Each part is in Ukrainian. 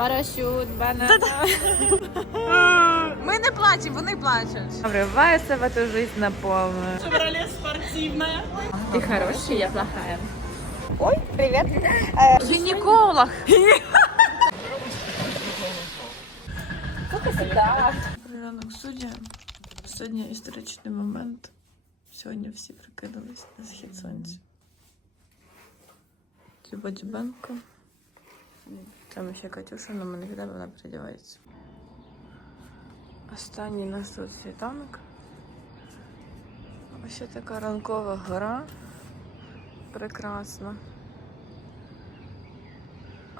Парашют, банан. Ми не плачемо, вони плачуть. Вриваюся в эту жизнь на повну. Шевроле спортивная. Ты хороший, я плохая. Ой, привіт. Гінеколог. Ранок суддя. Сьогодні історичний момент. Сьогодні всі прикидались на захід сонця. Тюба Дюбенко. Там ще Катюша, але ми не віддаємо, вона передівається. Останній у нас тут світанок. Ось така ранкова гора. Прекрасна.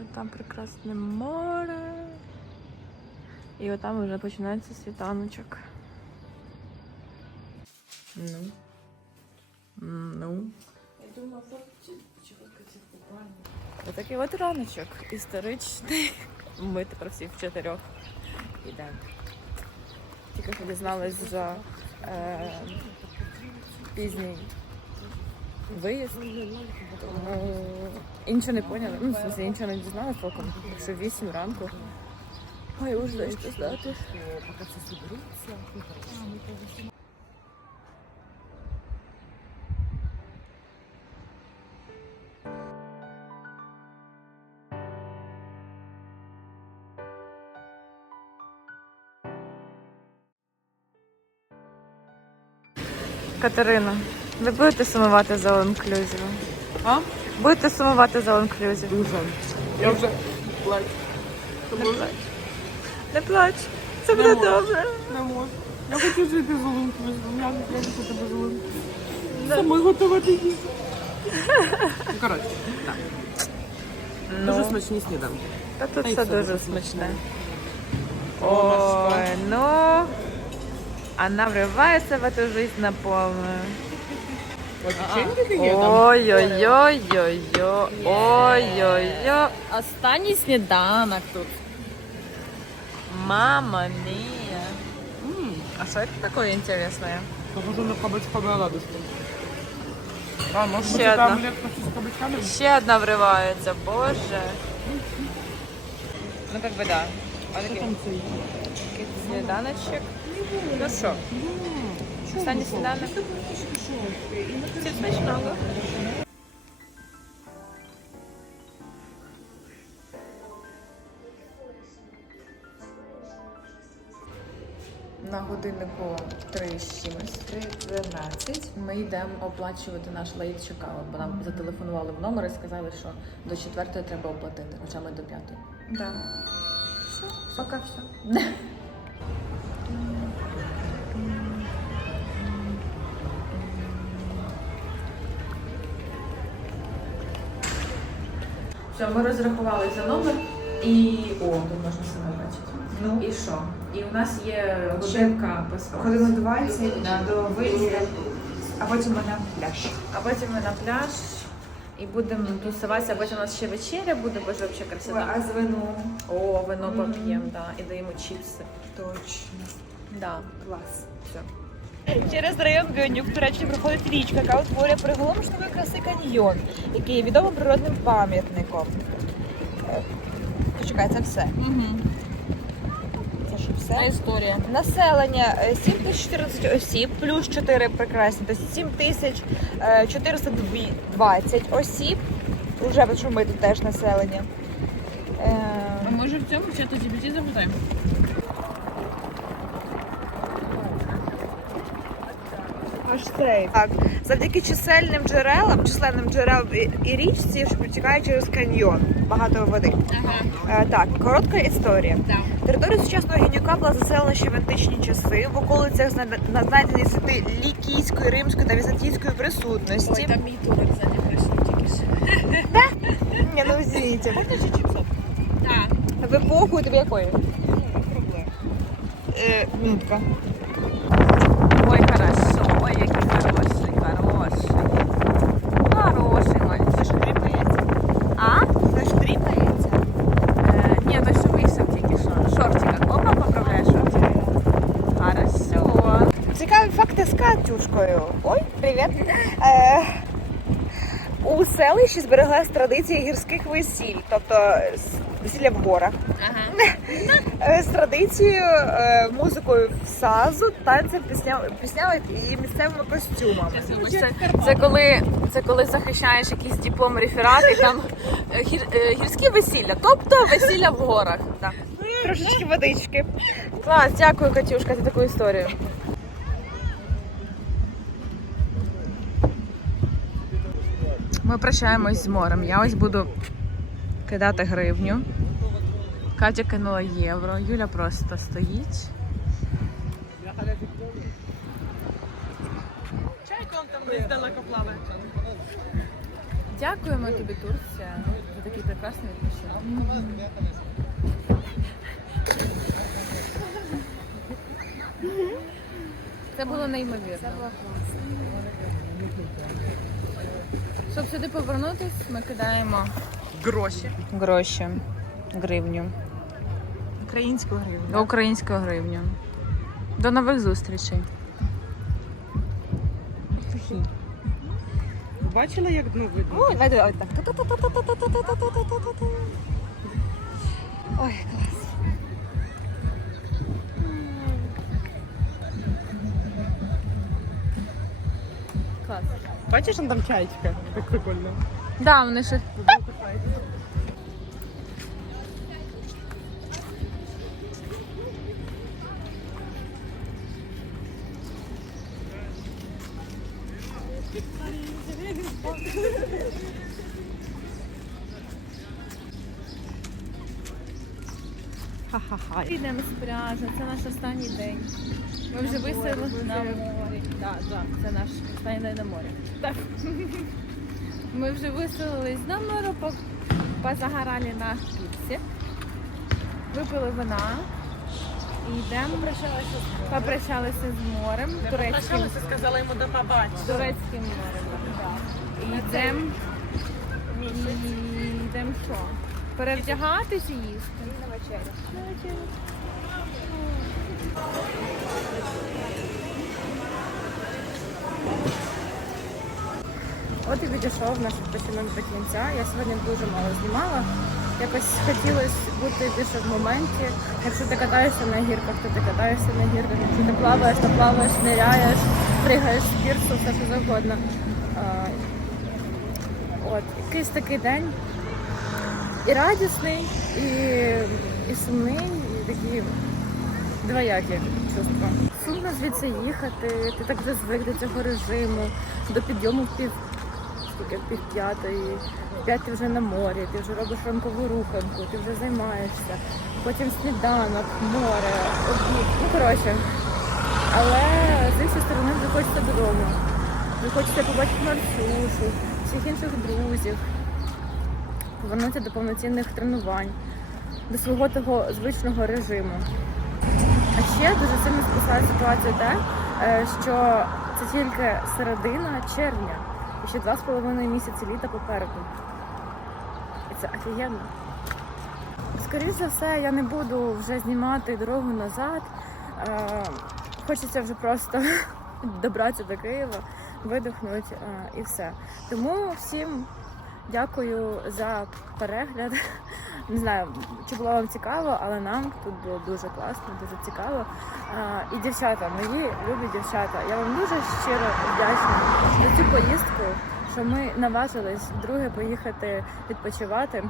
От там прекрасне море. І отам вже починається світаночок. Ну. Ну. Я думала, Отакий от раночок історичний. Ми тепер всі в чотирьох йдемо. Тільки що дізналась за е, пізній виїзд. Тому і нічого не поняли. Ну, в я нічого не дізналась толком. Що 8 ранку. Ой, уже що знати. Катерина, ви будете сумувати за all-inclusive? А? Будете сумувати за all-inclusive? Дуже. Я вже плачу. Не плач. Не плач. Це буде добре. Не можу. Я хочу жити з Олимпою. Я не хочу жити без Олимпу. Саме готувати їсти. Ну, коротше, так. Дуже Ну, смачні сніданки. та тут все дуже дуже смачне. Ой, ну. Она вривається в эту жизнь на полную. От печеньки є там? Ой-ой-ой-ой-ой. Ой-ой-ой. Останній сніданок тут. Мама мия. М, А что это такое интересное? Похоже на кабачкове оладушки. А, може бути Ще там одна. омлетка з кабачками? Ще одна вривається, боже. Ну как бы да. Вот Що такий там це є? такий сніданочок. Ну що, останній сніданок. Всім смачного. На годиннику 3 з чимось, 3.12. Ми йдемо оплачувати наш лейт чекаут, бо нам зателефонували в номер і сказали, що до четвертої треба оплатити, хоча ми до п'ятої. Да. Все, поки все. Все, ми розрахували за номер і. О, тут можна себе бачити. Ну, І що? І у нас є годинка безпеки. годину 20 Да. до виїзду, а потім ми на пляж. А потім ми на пляж і будемо тусуватися, а потім у нас ще вечеря буде, боже, взагалі красота. А з вином О, вино поп'ємо, да, і даємо чіпси. точно. Да. Клас. Все. Через район Гönюк, Туреччині проходить річка, яка утворює приголомшливої краси каньйон, який є відомим природним пам'ятником. Е, Почекай, це все. Це що все? історія. Населення е, 7014 осіб, плюс 4 прекрасні, тобто 7420 осіб. Уже що ми тут теж населення. Е, А може в цьому чату GPT запитаємо? Аж цей. Так, завдяки чисельним джерелам, численним джерелам і- і річці, що протікає через каньйон, багато води. Ага. Е, так, коротка історія. Так. Територія сучасного Генюка була заселена ще в античні часи. В околицях знайде- знайдені сліди лікійської, римської та візантійської присутності. там мій тур ззаді прийшов тільки. Ні, ну извините. Можна чи чіпсом? Так. В епоху тобі якої? Е, минутка. Ой, хорошо, ой, який хороший, хороший. Хороший мальчик. Це що дріпається? А? Це що дріпається? Е, ні, той, що вийшов тільки що. Шортика. Опа, поправляєш шортик. Хорошо. Цікаві факти з Катюшкою. Ой, привіт. Е, у селищі збереглась традиція гірських весіль. Тобто весілля в горах. Е, З традицією, е, музикою сазу, танцем, пісня- піснями і місцевими костюмами. Це, це коли це коли захищаєш якийсь диплом реферат і там е, гір, е, гірські весілля, тобто весілля в горах. Так. Трошечки водички. Клас, дякую, Катюшка, за таку історію. Ми прощаємось з морем. Я ось буду кидати гривню. Катя кинула євро, Юля просто стоїть. Чайка он там десь далеко плаває. Дякуємо тобі, Турція, за такий прекрасний відпочинок. Це було неймовірно. Це було Щоб сюди повернутись, ми кидаємо Гроші. гроші, гривню, Українську гривню. українську гривню. До нових зустрічей. Бачила, як дно видно? Ой, давай, давай, так. Ой, клас. Бачиш, он там чайчика. Так прикольно. Да, вони ще Ха-ха-ха. Йдемо з пляжа, це наш останній день. Ми вже висели на морі. Так, так, це наш останній день на морі. Так. Ми вже виселились на море, позагорали на піці, випили вина і йдемо. Попрощалися з морем, турецьким, сказала йому до побачення. турецьким морем. І йдемо. І йдемо що? Перевдягатись і їсти. На вечерю. На вечерю. От і відійшов наш відпочинок до кінця. Я сьогодні дуже мало знімала. Якось хотілося бути більше в моменті. Якщо ти катаєшся на гірках, то ти катаєшся на гірках. Якщо ти плаваєш, то плаваєш, ниряєш, пригаєш з все що завгодно. От, якийсь такий день. І радісний, і, і сумний, і такі двоякі чувства. Сумно звідси їхати, ти так вже звик до цього режиму, до підйому в пів, скільки, пів п'ятої, в п'ять ти вже на морі, ти вже робиш ранкову руханку, ти вже займаєшся, потім сніданок, море, обід. Ну коротше. Але з іншої сторони вже хочеться додому. Вже хочеться побачити Марсушу, всіх інших друзів, повернутися до повноцінних тренувань, до свого того звичного режиму. А ще дуже сильно спасає ситуацію те, е, що це тільки середина червня, і ще два з половиною місяці літа попереду. І це офігенно. Скоріше за все, я не буду вже знімати дорогу назад. Е, Хочеться вже просто добратися до Києва, видихнути е, і все. Тому всім дякую за перегляд. Не знаю, чи було вам цікаво, але нам тут було дуже класно, дуже цікаво. І дівчата, мої любі дівчата, я вам дуже щиро вдячна за цю поїздку, що ми наважились вдруге поїхати відпочивати.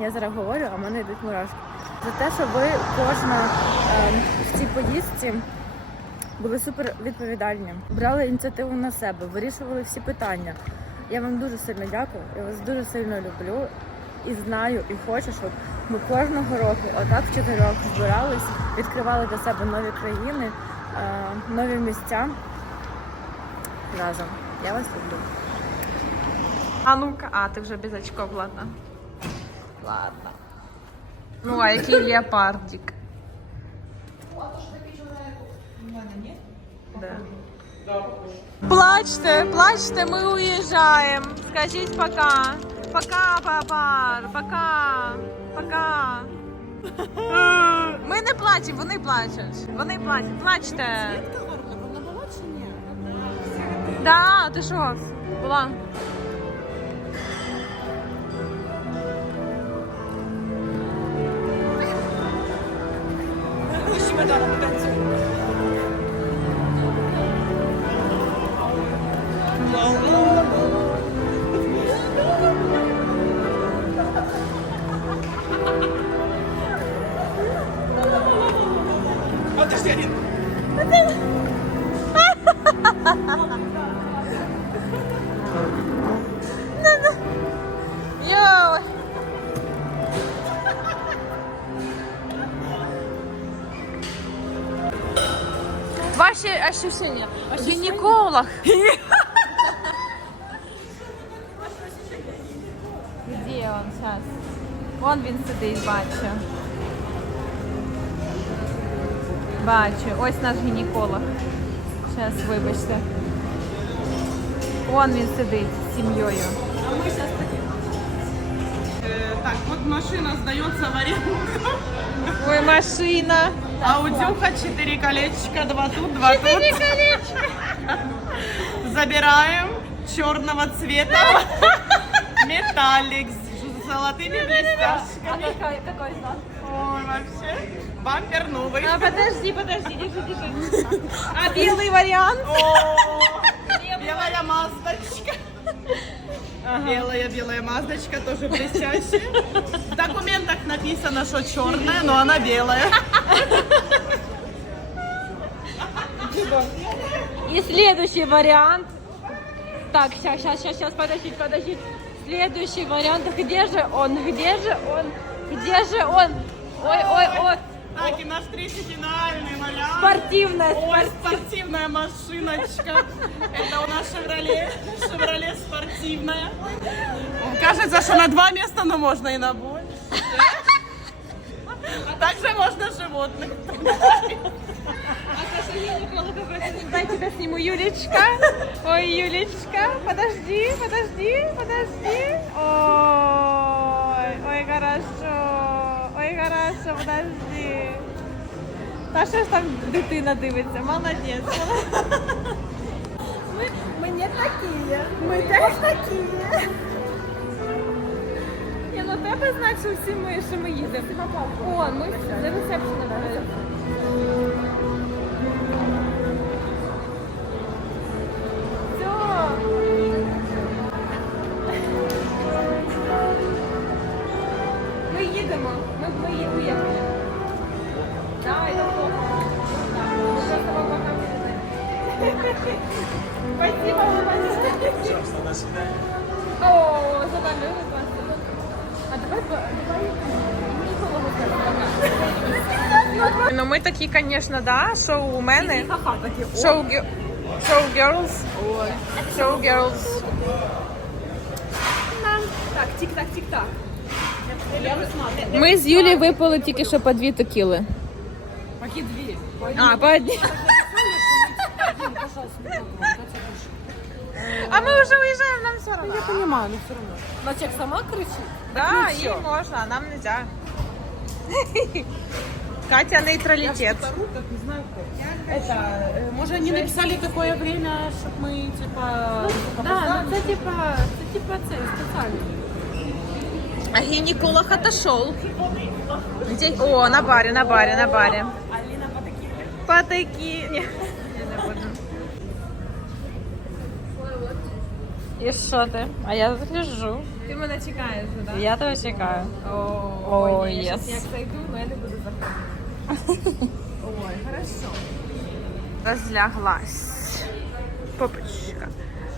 Я зараз говорю, а в мене йдуть мурашки. За те, що ви кожна ем, в цій поїздці були супер відповідальні, брали ініціативу на себе, вирішували всі питання. Я вам дуже сильно дякую. Я вас дуже сильно люблю і знаю, і хочу, щоб ми кожного року отак в чотирьох збирались, відкривали для себе нові країни, е, нові місця разом. Я вас люблю. А ну-ка, а ти вже без очков, ладно. Ладно. Ну, а який леопардик. Да. Плачьте, плачьте, ми уїжджаємо. Скажіть пока. Пока, папар, Пока. Пока. Ми не плачемо, вони плачуть. Вони плачуть. Плачте. Вона була чи ні? Да, ти що? Була. Ваші ощущения? Гінеколог. Где он сейчас? Вон він сидить, бачу. Бачу. Ось наш гінеколог. Зараз, вибачте. Вон він сидить з сім'єю. Э, Так, вот машина сдается в аренду. Ой, машина. Аудюха, 4 колечка, 2 тут, 2 тут. 4 колечка. Забираем черного цвета. Металлик с золотыми блестяшками. Какой, какой знак? Ой, вообще. Бампер новый. А, подожди, подожди, держи, держи. А белый вариант? Белая маздочка. Белая, белая маздочка, тоже блестящая. В документах написано, что черная, но она белая. И следующий вариант. Так, сейчас, сейчас, сейчас, сейчас, подождите, подождите. Следующий вариант. Где же он? Где же он? Где же он? Ой, ой, ой. Так, и наш третий финальный вариант. Спортивная, Ой, спортивная машиночка. Шевроле. Шевроле спортивная. Кажется, что на два места, но можно и на больше. А также можно животных. Дай тебя сниму, Юлечка. Ой, Юлечка, подожди, подожди, подожди. Ой, ой, хорошо. Ой, хорошо, подожди. Та що ж там дитина дивиться? Молодець. Не такі. Ми теж такі. Я на тебе знаю, що всі ми, що ми їдемо. О, ми за ресепшеном. Звісно, да, шоу у мене. Шоу, girls. Шоу girls. Так, тік-так, тік-так. Ми з Юлією випили тільки що по дві текіли. Поки две. А, по одній. А ми вже уїжджаємо, нам все одно. Я понимаю, но все равно. Начек сама кричить? Да, їй можна, а нам нельзя. Катя нейтралітет. Вторую, как не знаю как. Это, э, может, они написали такое время, чтобы мы, типа, Да, ну це типа, це типа це спеціально. А гінеколог отошел. Где? О, на барі, на барі, на барі. Аліна потакі. Патаки. Ні, я не буду. І що ти? А я лежу. Ти мене чекаєш, вже, так? Я тебе чекаю. О, О, ні, єс. щас Як зайду, в мене буде заходити. Ой, хорошо. Розляглась. Попочка.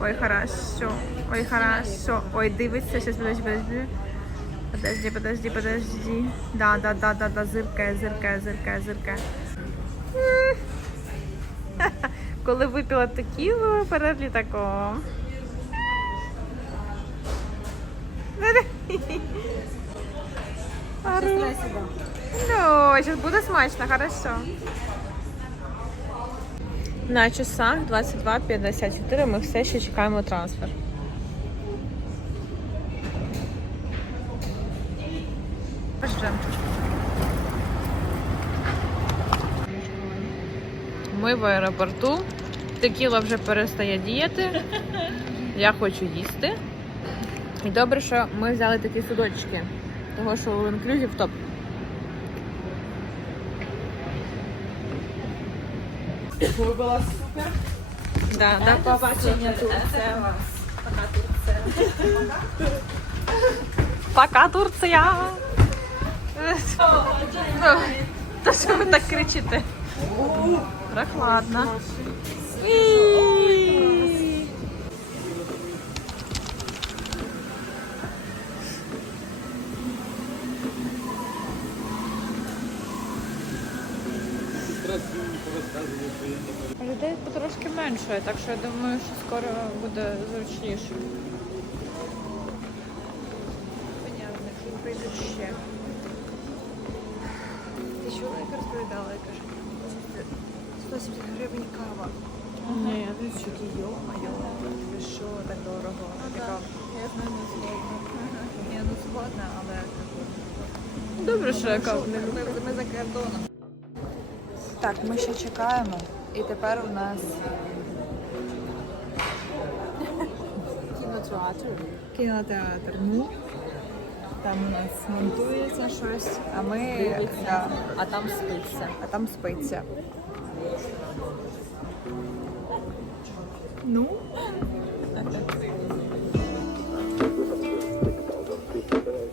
Ой, хорошо. Ой, хорошо. Ой, дивиться. Сейчас, подожди, подожди. Подожди, подожди, подожди. Да, да, да, да, да, зиркає, зиркає, зиркає, зиркає. Коли випила текілу перед літаком. Ару. Ну, сейчас буде смачно, хорошо. На часах 22.54 ми все ще чекаємо трансфер. Ми в аеропорту. Текіла вже перестає діяти. Я хочу їсти. І добре, що ми взяли такі судочки. Того, що інклюзів топ. Ой, была супер. Да, да, побачення Турція вас. Пока, Турція. Та що ви так кричите? Прохладно. Менше, так що я думаю, що скоро буде зручніше. Понятно, що прийдуть ще. Ти чула, як розповідала, я кажу, 170 гривень кава. Ні, Ну що ти, йо-моє, що, так дорого? Така, я з ними згодна. Ні, ну згодна, але Добре, що я каву не ми за кордоном. Так, ми ще чекаємо. І тепер у нас кінотеатр. кінотеатр. Ну, там у нас монтується щось, а ми да, А там спиться. а там спиться. Ну,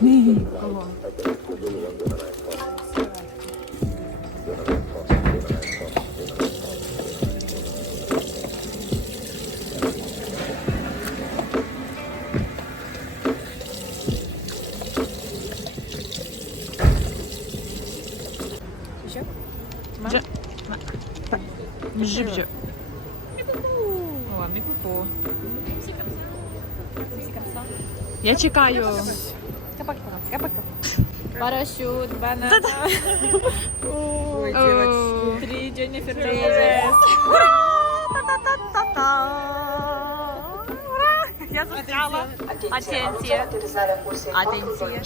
Жив-жив. Я чекаю. Парашют, банан. Ой, Три Дженнифер Лопес. Я застряла. Атенція. Атенція.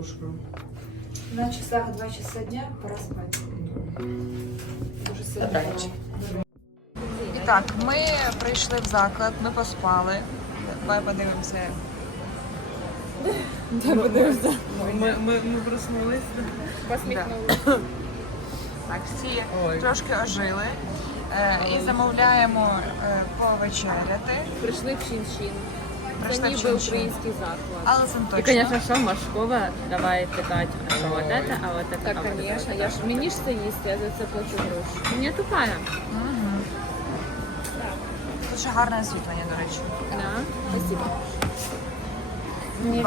магазин Золушка. На часах 2 часа дня пора спать. Уже сегодня. і так, ми прийшли в заклад, ми поспали. Давай подивимося. Мы, мы, мы проснулись. Да. Так, всі трошки ожили. Е, і замовляємо е, повечеряти. Прийшли в Чин-Чин. Це Прийшли в ніби Чин-Чин. український заклад. Але це И, точно. конечно, что Машкова, давай питать, а что вот это, а вот это, Так, а вот это, звісно, вот я это. ж мені ж це їсти, я за це плачу гроші. Не тупая. Мгм. Дуже гарне освітлення, до речі. Да, спасибо.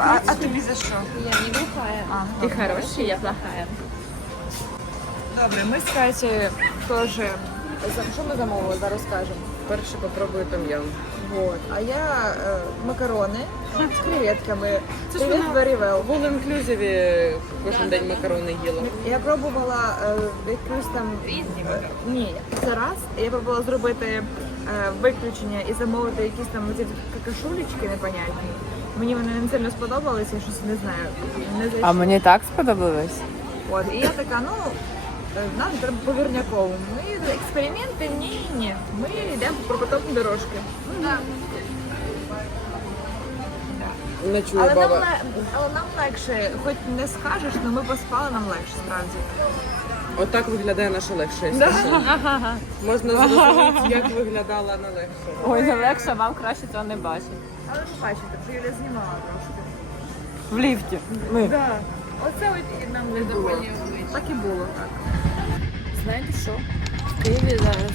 А, а тобі за що? Я не глухая. А, Ты хорошая, я плохая. Добре, ми з Каті теж. за- Що ми замовили, зараз скажемо. Перше попробую там ям. Вот. А я е, макарони з креветками. Це ж Привіт, вона- very well. В All Inclusive кожен день макарони їла. Я пробувала е, якусь там е, ні, це раз. Я пробувала зробити е, виключення і замовити якісь там оці какашулечки непонятні. Мені вони не сильно сподобалися, я щось не знаю. Не зайшло. мне так сподобалось. От, і я така, ну нам треба по. Ми експерименти ні, ні. Ми йдемо по протопні дорожки. Не чула Але нам, баба. ле- але нам легше, хоч не скажеш, але ми поспали, нам легше справді. Отак виглядає наша легша історія. Можна зрозуміти, як виглядала на легше. Ой, не легше, вам краще цього не бачить. Але ви бачите, що Юля знімала трошки. В ліфті. Да. Оце от і нам недовольні обличчя. Так і було, так. Знаєте що? В Києві зараз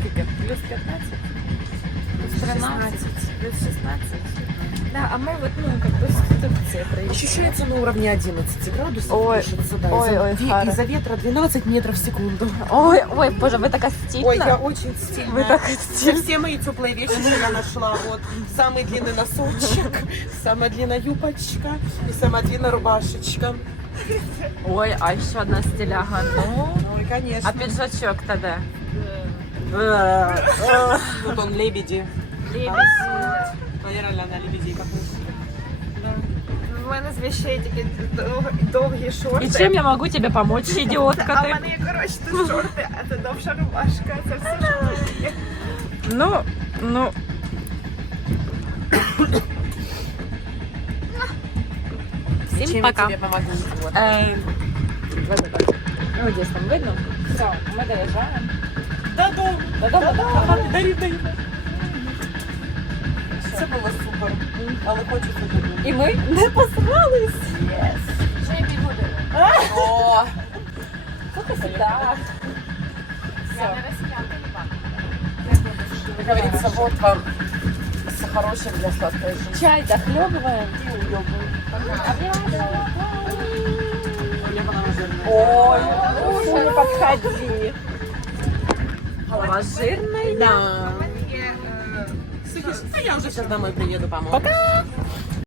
скільки? Плюс 15? Плюс 13? Плюс 16? Да, а мы вот, ну, как бы с Турции приехали. Ощущается на уровне 11 градусов. Ой, пишется, да, ой, из-за, ой, ви- Хара. из-за ветра 12 метров в секунду. Ой, ой, боже, вы такая стильна. Ой, я очень стильная. Вы так Это стильна. все мои теплые вещи, что я нашла. Вот самый длинный носочек, самая длинная юбочка и самая длинная рубашечка. Ой, а еще одна стиляга. Ну, Ой, конечно. а піджачок тогда? Вот он, лебеди. Лебедь. Я реально на лебедей похожа. У мене з вещей тільки дов- довгі шорти. І чим я можу тебе допомогти, ідіотка А в ти? мене є, коротше, тут шорти, а це довша рубашка. Це все, що в мене є. Ну, ну. Всім Чем пока. я тебе помогу? Вот. Е, Ну, десь там видно. Все, ми доїжджаємо. Додому. Додому. Ага, ти дарі, дарі. Це було супер. Але хочеться додому. І ми не посрались. О, Слухай, так. как говорится, вот вам хороший для сладкой жизни. Чай дохлебываем. Ой, Фу, не подходи. Голова жирная. да. Слышишь, а я уже сейчас домой приеду, по-моему. Пока.